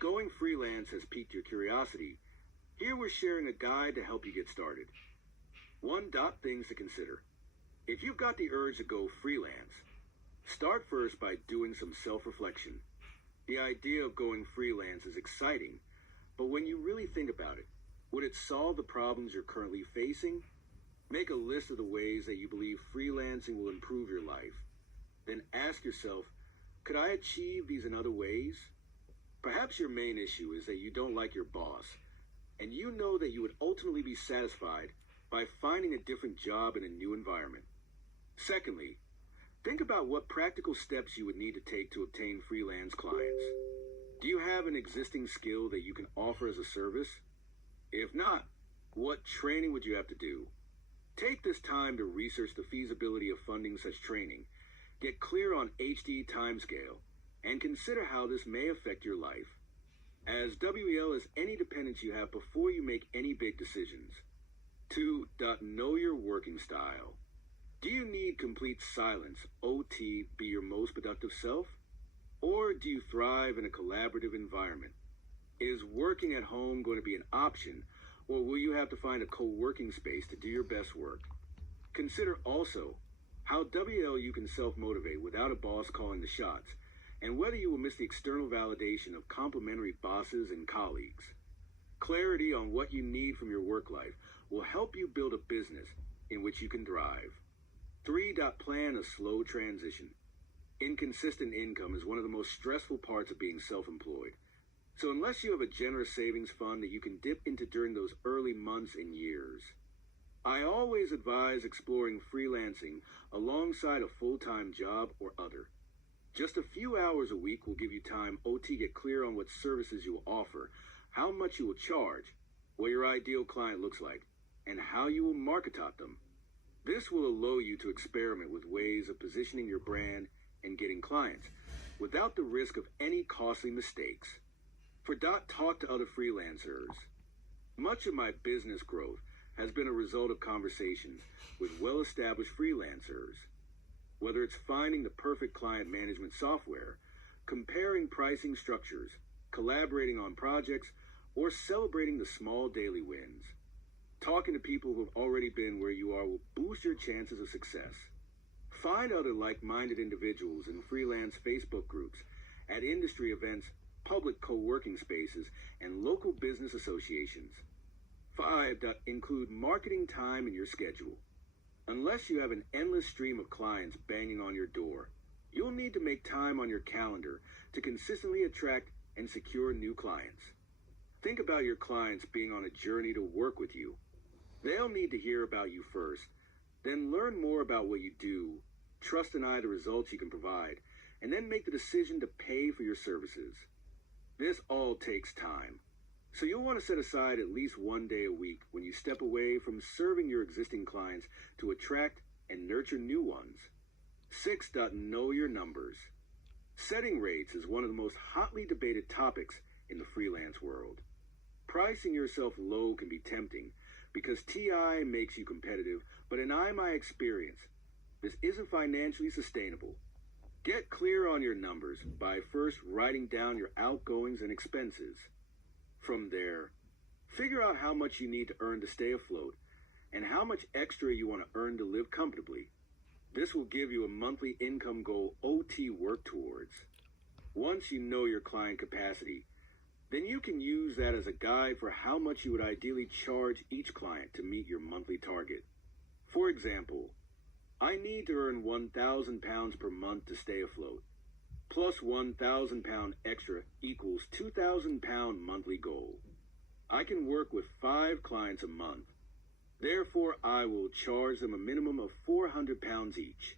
going freelance has piqued your curiosity, here we're sharing a guide to help you get started. 1. Things to consider. If you've got the urge to go freelance, start first by doing some self-reflection. The idea of going freelance is exciting, but when you really think about it, would it solve the problems you're currently facing? Make a list of the ways that you believe freelancing will improve your life. Then ask yourself, could I achieve these in other ways? Perhaps your main issue is that you don't like your boss, and you know that you would ultimately be satisfied by finding a different job in a new environment. Secondly, think about what practical steps you would need to take to obtain freelance clients. Do you have an existing skill that you can offer as a service? If not, what training would you have to do? Take this time to research the feasibility of funding such training, get clear on HD timescale, and consider how this may affect your life. As WEL is any dependence you have before you make any big decisions. 2. Know your working style. Do you need complete silence, OT, be your most productive self? Or do you thrive in a collaborative environment? Is working at home going to be an option, or will you have to find a co-working space to do your best work? Consider also how WL you can self-motivate without a boss calling the shots, and whether you will miss the external validation of complimentary bosses and colleagues. Clarity on what you need from your work life will help you build a business in which you can thrive. 3. Plan a slow transition. Inconsistent income is one of the most stressful parts of being self-employed. So unless you have a generous savings fund that you can dip into during those early months and years, I always advise exploring freelancing alongside a full-time job or other. Just a few hours a week will give you time OT get clear on what services you will offer, how much you will charge, what your ideal client looks like, and how you will market them. This will allow you to experiment with ways of positioning your brand and getting clients without the risk of any costly mistakes. For talk to other freelancers. Much of my business growth has been a result of conversations with well-established freelancers. Whether it's finding the perfect client management software, comparing pricing structures, collaborating on projects, or celebrating the small daily wins. Talking to people who have already been where you are will boost your chances of success. Find other like-minded individuals in freelance Facebook groups, at industry events, public co-working spaces, and local business associations. 5. Include marketing time in your schedule. Unless you have an endless stream of clients banging on your door, you'll need to make time on your calendar to consistently attract and secure new clients. Think about your clients being on a journey to work with you. They'll need to hear about you first, then learn more about what you do, trust and the results you can provide, and then make the decision to pay for your services. This all takes time, so you'll want to set aside at least one day a week when you step away from serving your existing clients to attract and nurture new ones. 6. Know your numbers. Setting rates is one of the most hotly debated topics in the freelance world. Pricing yourself low can be tempting because TI makes you competitive, but in my experience, this isn't financially sustainable. Get clear on your numbers by first writing down your outgoings and expenses. From there, figure out how much you need to earn to stay afloat and how much extra you want to earn to live comfortably. This will give you a monthly income goal OT work towards. Once you know your client capacity, then you can use that as a guide for how much you would ideally charge each client to meet your monthly target. For example, I need to earn £1,000 per month to stay afloat, plus £1,000 extra equals £2,000 monthly goal. I can work with 5 clients a month. Therefore, I will charge them a minimum of £400 each.